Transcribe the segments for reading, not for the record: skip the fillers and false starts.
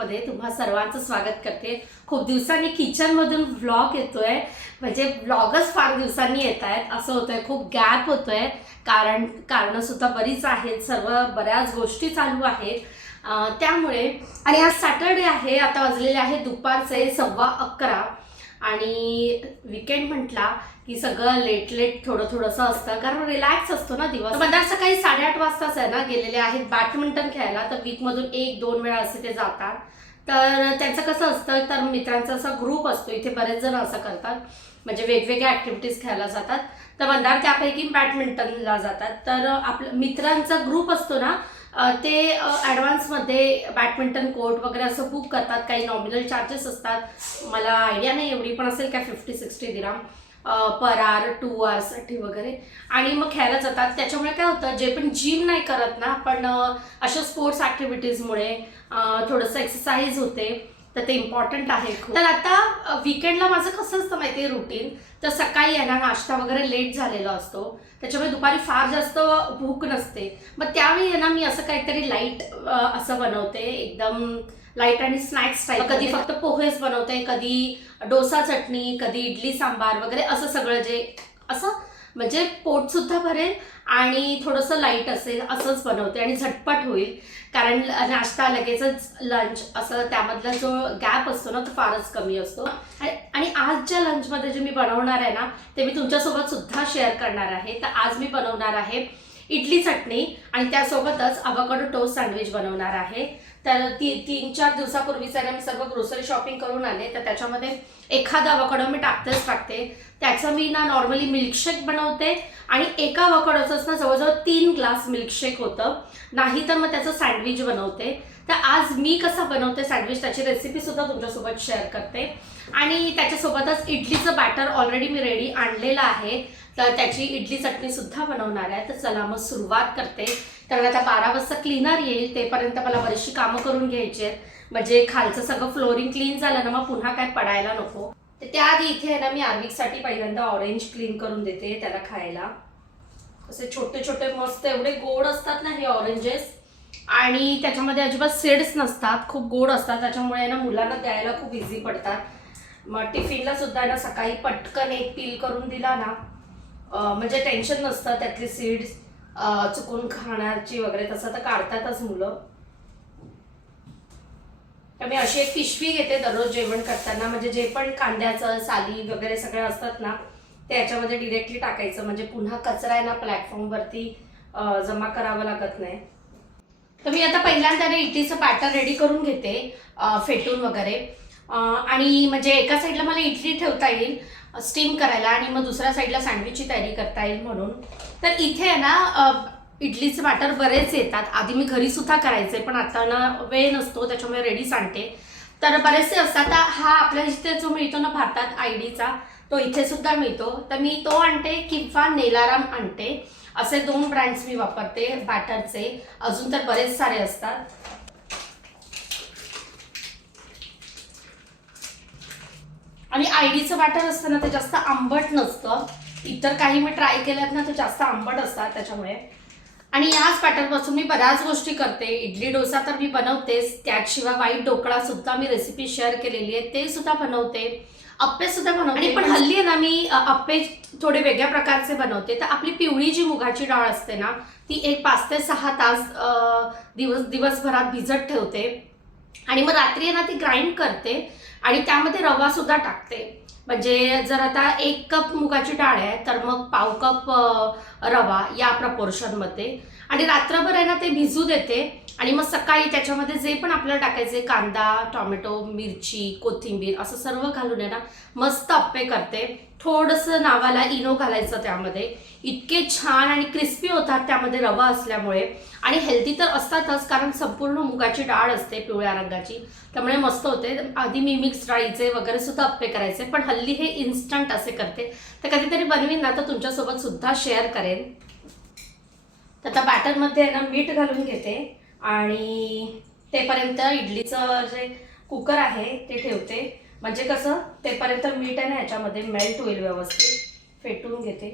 ब्लॉगमध्ये तुम्हा सर्वांचं स्वागत करते। खूप दिवसांनी किचनमधून व्लॉग येतोय, म्हणजे व्लॉगच फार दिवसांनी येत आहेत असं होतंय। खूप गॅप होतोय, कारण सुद्धा बरीच आहेत, सर्व बऱ्याच गोष्टी चालू आहेत त्यामुळे। आणि आज सॅटर्डे आहे, आता वाजलेले आहे दुपारचे 11:15 आणि वीकेंड म्हटला की सगळं लेट थोडंसं असतं, कारण रिलॅक्स असतो ना दिवस। बंदार सकाळी 8:30 वाजताच आहे ना गेलेले आहेत बॅडमिंटन खेळायला, तर वीकमधून 1-2 वेळा असे ते जातात। तर त्यांचं कसं असतं, तर मित्रांचा असा ग्रुप असतो, इथे बरेच जण असं करतात, म्हणजे वेगवेगळ्या ॲक्टिव्हिटीज खेळायला जातात। तर बंदार त्यापैकी बॅडमिंटनला जातात। तर आपल्या मित्रांचा ग्रुप असतो ना, ते ॲडव्हान्समध्ये बॅडमिंटन कोर्ट वगैरे असं बुक करतात। काही नॉमिनल चार्जेस असतात, मला आयडिया नाही एवढी, पण असेल काय 50-60 दिराम पर आवर 2 आवर्ससाठी वगैरे, आणि मग खेळायला जातात। त्याच्यामुळे काय होतं, जे पण जिम नाही करत ना, पण अशा स्पोर्ट्स ॲक्टिव्हिटीजमुळे थोडंसं एक्सरसाइज होते, तर ते इम्पॉर्टंट आहे खूप। तर आता वीकेंडला माझं कसं असतं माहिती आहे रुटीन, तर सकाळी आहे ना नाश्ता वगैरे लेट झालेला असतो, त्याच्यामुळे दुपारी फार जास्त भूक नसते। मग त्यावेळी आहे ना मी असं काहीतरी लाईट असं बनवते, एकदम लाईट आणि स्नॅक्स टाईप। कधी फक्त पोहेच बनवते, कधी डोसा चटणी, कधी इडली सांबार वगैरे, असं सगळं जे असं म्हणजे पोट सुद्धा भरेल आणि थोडंसं लाईट असेल असंच बनवते, आणि झटपट होईल, कारण नाश्ता लगेचच लंच असं त्यामधला जो गॅप असतो ना तो फारच कमी असतो। आणि आजच्या लंचमध्ये जे मी बनवणार आहे ना, ते मी तुमच्यासोबत सुद्धा शेअर करणार आहे। तर आज मी बनवणार आहे इडली चटणी, आणि त्यासोबतच अवाकाडो टोस्ट सँडविच बनवणार आहे। तर 3-4 दिवसापूर्वीच आहे ना मी सर्व ग्रोसरी शॉपिंग करून आले, तर त्याच्यामध्ये एखादा अवाकाडो मी टाकते। त्याचं मी ना नॉर्मली मिल्कशेक बनवते, आणि एका अवाकाडोचंच ना जवळजवळ 3 ग्लास मिल्कशेक होतं, नाही तर मग त्याचं सँडविच बनवते। तर आज मी कसं बनवते सँडविच त्याची रेसिपी सुद्धा तुमच्यासोबत शेअर करते, आणि त्याच्यासोबतच इडलीचं बॅटर ऑलरेडी मी रेडी आणलेलं आहे, तर त्याची इडली चटणी सुद्धा बनवणार आहे। तर चला मग सुरुवात करते, कारण आता 12 वाजता क्लीनर येईल, तेपर्यंत मला बरीचशी कामं करून घ्यायची आहेत, म्हणजे खालचं सगळं फ्लोरिंग क्लीन झालं ना, मग पुन्हा काय पडायला नको। तर त्याआधी इथे आहे ना मी आर्विकसाठी पहिल्यांदा ऑरेंज क्लीन करून देते त्याला खायला। असे छोटे छोटे मस्त एवढे गोड असतात ना हे ऑरेंजेस, आणि त्याच्यामध्ये अजिबात सीड्स नसतात, खूप गोड असतात, त्याच्यामुळे ना मुलांना द्यायला खूप इझी पडतात। मग टिफिनला सुद्धा ना सकाळी पटकन एक पील करून दिला ना, म्हणजे टेन्शन नसतं त्यातली सीड्स चुकून खाण्याची वगैरे, तसं तर काढतातच मुलं। तर मी अशी एक पिशवी घेते दररोज जेवण करताना, म्हणजे जे पण कांद्याचं साली वगैरे सगळं असतात ना ते याच्यामध्ये डिरेक्टली टाकायचं, म्हणजे पुन्हा कचरा आहे ना प्लॅटफॉर्मवरती जमा करावं लागत नाही। तर मी आता पहिल्यांदा इडलीचं बॅटर रेडी करून घेते, फेटून वगैरे, आणि म्हणजे एका साईडला मला इडली ठेवता येईल स्टीम करायला, आणि मग दुसऱ्या साईडला सँडविचची तयारी करता येईल म्हणून। तर इथे आहे ना इडलीचे बॅटर बरेच येतात, आधी मी घरी सुद्धा करायचे, पण आता ना वेळ नसतो, त्याच्यामुळे रेडीच आणते। तर बरेचसे असतात, हा आपल्या इथे जो मिळतो ना भारतात आयडीचा, तो इथे सुद्धा मिळतो, तर मी तो आणते किंवा नेलाराम आणते, असे 2 ब्रँड्स मी वापरते बॅटरचे, अजून तर बरेच सारे असतात। आणि आयडीचं बॅटर असतं ना ते जास्त आंबट नसतं, इतर काही मी ट्राय केल्यात ना ते जास्त आंबट असतात त्याच्यामुळे। आणि याच बॅटरपासून मी बऱ्याच गोष्टी करते, इडली डोसा तर मी बनवतेच, त्याशिवाय व्हाईट ढोकळा सुद्धा मी रेसिपी शेअर केलेली आहे, ते सुद्धा बनवते, अप्पे सुद्धा बनवते। पण हल्ली आहे ना मी अप्पे थोडे वेगळ्या प्रकारचे बनवते। तर आपली पिवळी जी मुगाची डाळ असते ना, ती एक 5 ते 6 तास दिवसभरात भिजत ठेवते, आणि मग रात्री आहे ना ती ग्राइंड करते, आणि त्यामध्ये रवा सुद्धा टाकते। म्हणजे जर आता 1 कप मुगाची डाळ आहे तर मग पाव कप रवा या प्रपोर्शनमध्ये, आणि रात्रभर आहे ना ते भिजू देते, आणि मग सकाळी त्याच्यामध्ये जे पण आपल्याला टाकायचे, कांदा, टोमॅटो, मिरची, कोथिंबीर असं सर्व घालून आहे ना मस्त अप्पे करते। थोडंसं नावाला इनो घालायचं त्यामध्ये, इतके छान आणि क्रिस्पी होतात त्यामध्ये रवा असल्यामुळे, आणि हेल्दी तर असतातच, कारण संपूर्ण मुगाची डाळ असते पिवळ्या रंगाची, त्यामुळे मस्त होते। आधी मी मिक्स डाळीचे वगैरे सुद्धा अप्पे करायचे, पण हल्ली हे इन्स्टंट असे करते, तर कधीतरी बनवीन ना तर तुमच्यासोबत सुद्धा शेअर करेन। तर आता बॅटरमध्ये आहे ना मीठ घालून घेते, आणि तेपर्यंत इडलीचं जे कुकर आहे ते ठेवते, म्हणजे कसं तेपर्यंत मीठ आहे ना ह्याच्यामध्ये मेल्ट होईल व्यवस्थित। फेटून घेते,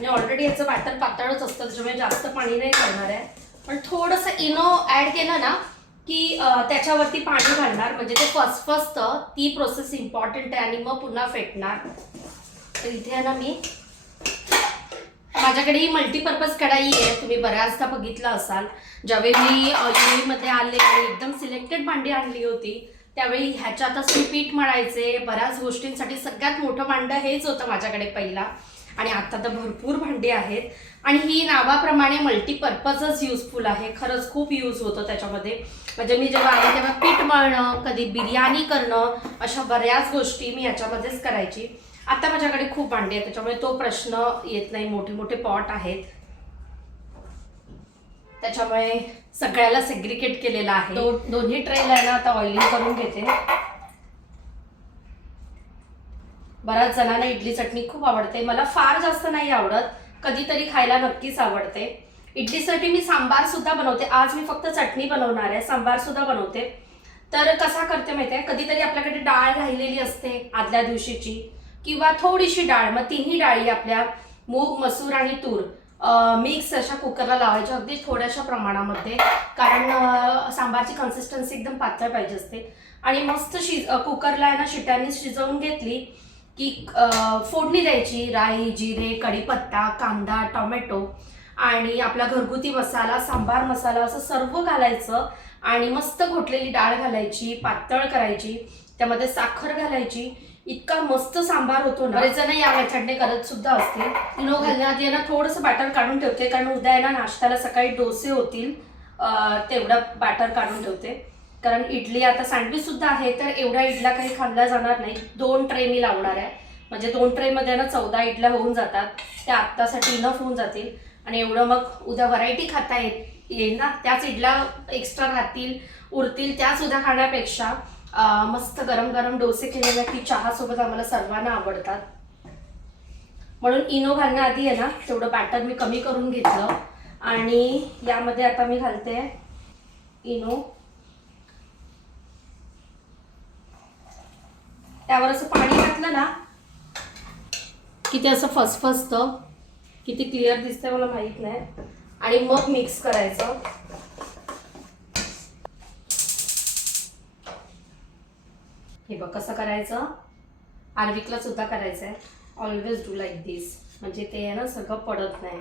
म्हणजे ऑलरेडी याचं बॅटर पातळच असतं, त्याच्यामुळे जास्त पाणी नाही करणार आहे. पण थोडंसं इनो ॲड केलं ना की त्याच्यावरती पाणी घालणार, म्हणजे ते फसफसतं. ती प्रोसेस इम्पॉर्टंट आहे आणि मग पुन्हा फेटणार. तर इथे आहे ना मी माझ्याकडे ही मल्टीपर्पज कढाई आहे, तुम्ही बऱ्याचदा बघितलं असाल. ज्यावेळी मी UAE आले आणि एकदम सिलेक्टेड भांडी आणली होती त्यावेळी ह्याच्यातच मी पीठ मळायचे बऱ्याच गोष्टींसाठी. सगळ्यात मोठं भांडं हेच होतं माझ्याकडे पहिला, आणि आता तर भरपूर भांडी आहेत. आणि ही नावाप्रमाणे मल्टीपर्पजच युजफुल आहे, खरंच खूप यूज होतं त्याच्यामध्ये. म्हणजे मी जेव्हा आले तेव्हा पीठ मळणं, कधी बिर्याणी करणं, अशा बऱ्याच गोष्टी मी याच्यामध्येच करायची. आता माझ्याकडे खूप भांडी आहेत त्याच्यामुळे तो प्रश्न येत नाही. मोठे मोठे पॉट आहेत त्याच्यामुळे सगळ्याला सेग्रिगेट केलेलं आहे. दोन्ही ट्रेला आहे ना आता ऑइलिंग करून घेते. बऱ्याच जणांना इडली चटणी खूप आवडते, मला फार जास्त नाही आवडत, कधीतरी खायला नक्कीच आवडते. इडलीसाठी मी सांबार सुद्धा बनवते. आज मी फक्त चटणी बनवणार आहे, सांबार सुद्धा बनवते. तर कसा करते माहिती आहे, कधीतरी आपल्याकडे डाळ राहिलेली असते आदल्या दिवशीची किंवा थोडीशी डाळ, मग तिन्ही डाळी आपल्या मूग, मसूर आणि तूर मिक्स अशा कुकरला लावायच्या अगदी थोड्याशा प्रमाणामध्ये, कारण सांबारची कन्सिस्टन्सी एकदम पातळ पाहिजे असते. आणि मस्त कुकरला आहे ना शिट्यांनी शिजवून घेतली की फोडणी द्यायची. राई, जिरे, कढीपत्ता, कांदा, टोमॅटो आणि आपला घरगुती मसाला, सांबार मसाला असं सर्व घालायचं आणि मस्त घोटलेली डाळ घालायची, पातळ करायची, त्यामध्ये साखर घालायची. इतका मस्त सांबार होतो ना. बरेच जण या मेथडने करत सुद्धा असतील. इनो घालण्याआधी ना थोडंसं बॅटर काढून ठेवते, कारण उद्या आहे ना नाश्त्याला सकाळी डोसे होतील, तेवढं बॅटर काढून ठेवते. कारण इडली आता सँडविच सुद्धा आहे, तर एवढ्या इडल्या काही खाल्ल्या जाणार नाही. 2 ट्रे मी लावणार आहे, म्हणजे 2 ट्रेमध्ये ना 14 इडल्या होऊन जातात. त्या आत्तासाठी इनफ होऊन जातील आणि एवढं मग उद्या व्हरायटी खाता येईल ना. त्याच इडल्या एक्स्ट्रा राहतील, उरतील, त्या सुद्धा खाण्यापेक्षा मस्त गरम गरम डोसे केलेल्या की चहासोबत आम्हाला सर्वांना आवडतात. म्हणून इनो घालण्याआधी आहे ना तेवढं बॅटर मी कमी करून घेतलं. आणि यामध्ये आता मी घालते इनो. त्यावर असं पाणी घातलं ना की ते असं फसफसतं. किती क्लिअर दिसतंय मला माहित नाही. आणि मग मिक्स करायचं. हे बघ कसं करायचं, आर्विकला सुद्धा करायचं आहे. ऑलवेज डू लाईक दिस, म्हणजे ते आहे ना सगळं पडत नाही.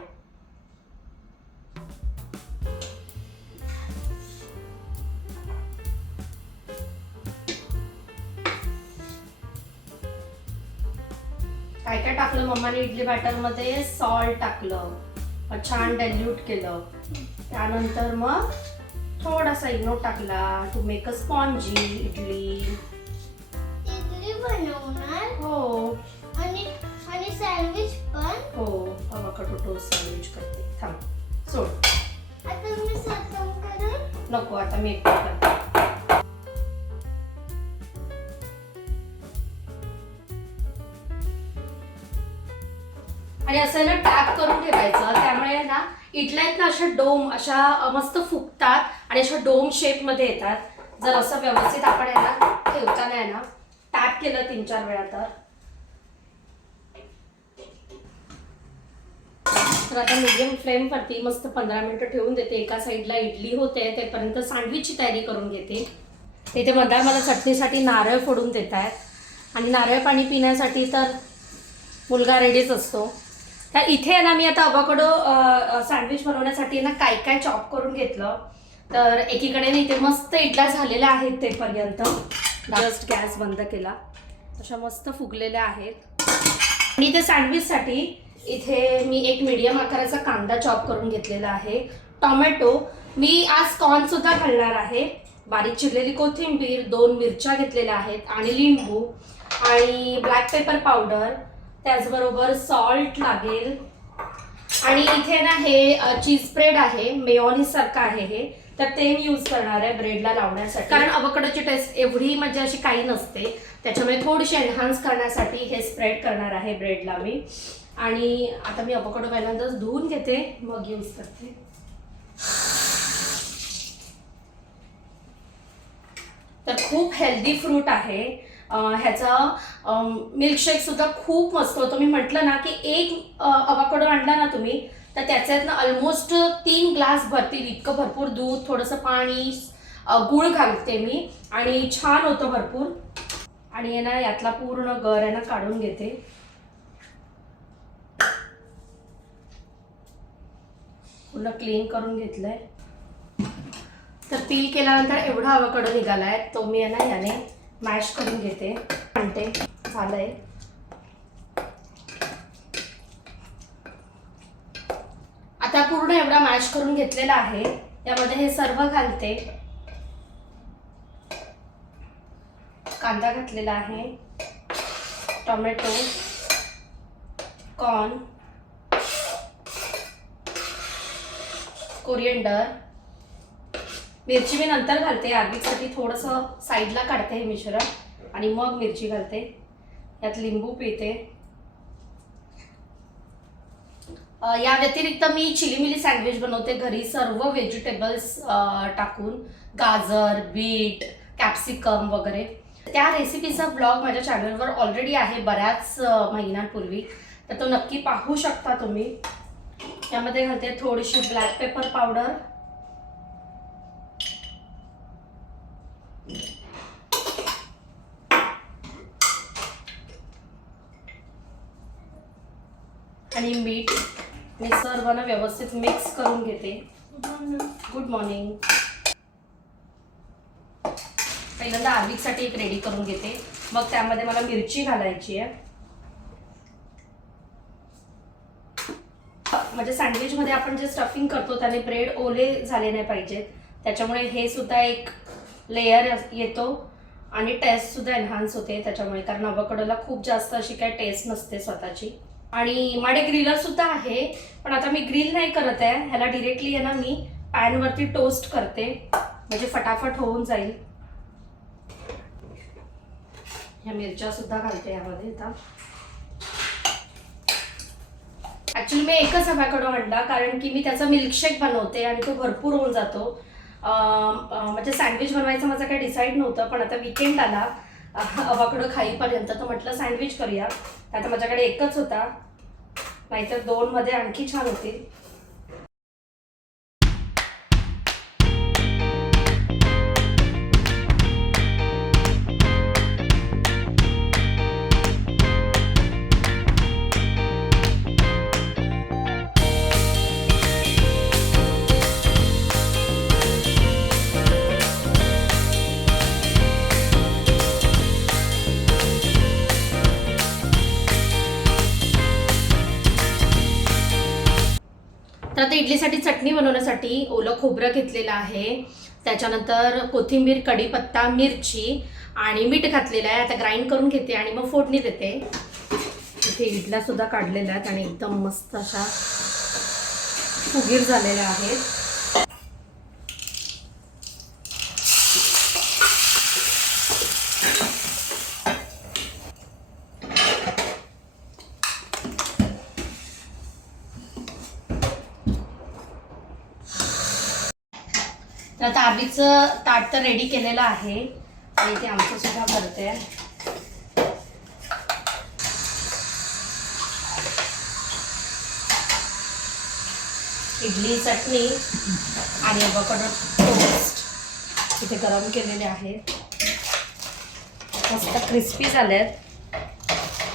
काय काय टाकलं मम्माने इडली बॅटरमध्ये? सॉल्ट टाकलं, छान डायल्यूट केलं. त्यानंतर मग थोडासा इनो टाकला to make a spongy idli. बनवणार हो. आणि सँडविच पण. हो, अवाकाडो टोस्ट सँडविच करते. थांब, सोड. आता मी स्वतः करू. नको, आता मी एकटी करते. आणि असं ना टॅप करून ठेवायचं, त्यामुळे ना इडल्या आहेत ना अशा डोम, अशा मस्त फुगतात आणि अशा डोम शेप मध्ये येतात. जर असं व्यवस्थित आपण आहे ना ठेवताना आहे ना टॅप केलं 3-4 वेळा तर आता मीडियम फ्लेमवरती मस्त 15 मिनिटं ठेवून देते. एका साईडला इडली होते तेपर्यंत सँडविचची तयारी करून घेते. तिथे मधात मला चटणीसाठी नारळ फोडून देत आहेत आणि नारळ पाणी पिण्यासाठी तर मुलगा रेडीच असतो. तर इथे ना मी आता अवाकाडो सँडविच बनवण्यासाठी ना काय काय चॉप करून घेतलं. तर एकीकडे ना इथे मस्त इडल्या झालेल्या आहेत तेपर्यंत. जस्ट गॅस बंद केला, अशा मस्त फुगलेल्या आहेत. आणि ते सँडविचसाठी इथे मी एक मीडियम आकाराचा कांदा चॉप करून घेतलेला आहे. टोमॅटो, मी आज कॉर्न सुद्धा घालणार आहे. बारीक चिरलेली कोथिंबीर, 2 मिरच्या घेतलेल्या आहेत आणि लिंबू आणि ब्लॅक पेपर पावडर, त्याचबरोबर सॉल्ट लागेल. आणि इथे ना हे चीज स्प्रेड आहे, मेयोनीज सारखं आहे हे, तर ते मी यूज करणार आहे ब्रेडला लावण्यासाठी. कारण अवोकाडोची टेस्ट एवढी म्हणजे अशी काही नसते, त्याच्यामुळे थोडीशी एनहान्स करण्यासाठी हे स्प्रेड करणार आहे ब्रेडला मी. आणि आता मी अवोकाडो पहिल्यांदाच धुवून घेते, मग यूज करते. तर खूप हेल्दी फ्रूट आहे ह्याचा मिल्कशेकसुद्धा खूप मस्त होतो. मी म्हटलं ना की एक अवाकडो आणला ना तुम्ही तर त्याच्यातनं ऑलमोस्ट 3 ग्लास भरतील इतकं भरपूर दूध, थोडंसं पाणी, गूळ घालते मी आणि छान होतं भरपूर. आणि आहे ना यातला पूर्ण गर आहे ना काढून घेते. पूर्ण क्लीन करून घेतलंय. तर पील केल्यानंतर एवढा अवाकडो निघालाय तो मी आहे ना याने मॅश करून घेते. आणते झालंय. आता पूर्ण एवढा मॅश करून घेतलेला आहे. यामध्ये हे सर्व घालते. कांदा घातलेला आहे, टोमॅटो, कॉर्न, कोरिएंडर, मिरची मी नंतर घालते. आगीसाठी थोडंसं साईडला काढते हे मिश्रण आणि मग मिरची घालते. यात लिंबू पिळते. या व्यतिरिक्त मी चिली मिली सँडविच बनवते घरी सर्व व्हेजिटेबल्स टाकून, गाजर, बीट, कॅप्सिकम वगैरे. त्या रेसिपीचा ब्लॉग माझ्या चॅनलवर ऑलरेडी आहे बऱ्याच महिन्यांपूर्वी, तर तो नक्की पाहू शकता तुम्ही. यामध्ये घालते थोडीशी ब्लॅक पेपर पावडर, आणि मीठ. मी सर्वांना व्यवस्थित मिक्स करून घेते. Good morning. पहिल्यांदा आर्विकसाठी एक रेडी करून घेते, मग त्यामध्ये मला मिरची घालायची आहे. म्हणजे सँडविचमध्ये आपण जे स्टफिंग करतो त्याने ब्रेड ओले झाले नाही पाहिजेत, त्याच्यामुळे हे सुद्धा एक लेयर येतो आणि टेस्ट सुद्धा एनहान्स होते त्याच्यामुळे. कारण अवाकडोला खूप जास्त अशी काही टेस्ट नसते स्वतःची. आणि माझे ग्रिलर सुद्धा आहे, पण आता मी ग्रिल नाही करत आहे. ह्याला डिरेक्टली आहे ना मी पॅनवरती टोस्ट करते, म्हणजे फटाफट होऊन जाईल. ह्या मिरच्या सुद्धा घालते यामध्ये. आता ऍक्च्युली मी एकच अवाकडो आणला कारण की मी त्याचा मिल्कशेक बनवते आणि तो भरपूर होऊन जातो. म्हणजे सँडविच बनवायचं माझं काही डिसाईड नव्हतं, पण आता वीकेंड आला अवाकडो खाईपर्यंत, तर म्हटलं सँडविच करूया. आता माझ्याकडे एकच होता, नाहीतर 2 मध्ये आणखी छान होतील. तर आता इडलीसाठी चटणी बनवण्यासाठी ओलं खोबरं घेतलेलं आहे, त्याच्यानंतर कोथिंबीर, कढीपत्ता, मिरची आणि मीठ घातलेलं आहे. आता ग्राइंड करून घेते आणि मग फोडणी देते. इथे इडल्या सुद्धा काढलेल्या आहेत आणि एकदम मस्त अशा फुगीर झालेल्या आहेत. तर आता आर्वीचं ताट तर रेडी केलेलं आहे आणि ते आमचं सुद्धा करते. इडली, चटणी आणि अवाकडो टोस्ट इथे गरम केलेले आहेत. मस्त क्रिस्पी झालेत.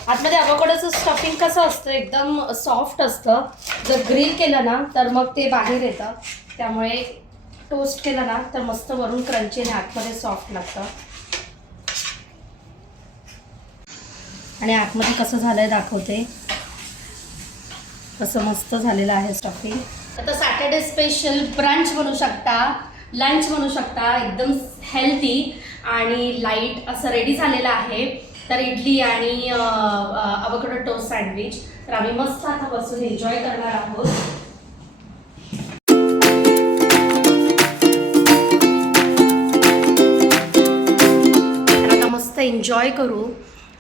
आतमध्ये अवाकडोचं स्टफिंग कसं असतं, एकदम सॉफ्ट असतं. जर ग्रिल केलं ना तर मग ते बाहेर येतं, त्यामुळे टोस्ट केलं ना तर मस्त वरून क्रंची आणि आतमध्ये सॉफ्ट लागतं. आणि आतमध्ये कसं झालंय दाखवते. कसं मस्त झालेलं आहे स्टफिंग. आता सॅटर्डे स्पेशल ब्रंच बनवू शकता, लंच बनवू शकता, एकदम हेल्दी आणि लाईट असं रेडी झालेलं आहे. तर इडली आणि अवाकडो टोस्ट सँडविच. तर आम्ही मस्त आता बसून एन्जॉय करणार आहोत. एन्जॉय करू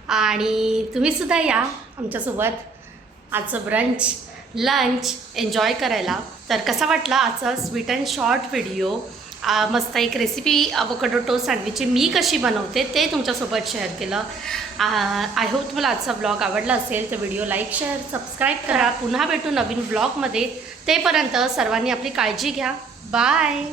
आणि तुम्ही सुद्धा या आमच्यासोबत आजचं ब्रंच लंच एन्जॉय करायला. तर कसा वाटला आजचा स्वीट अँड शॉर्ट व्हिडिओ मस्त एक रेसिपी अवोकाडो टोस्ट सँडविचची मी कशी बनवते ते तुमच्यासोबत शेअर केलं. आय होप तुम्हाला आजचा ब्लॉग आवडला असेल तर व्हिडिओ लाईक शेअर सबस्क्राईब करा. पुन्हा भेटू नवीन ब्लॉगमध्ये. तेपर्यंत सर्वांनी आपली काळजी घ्या. बाय.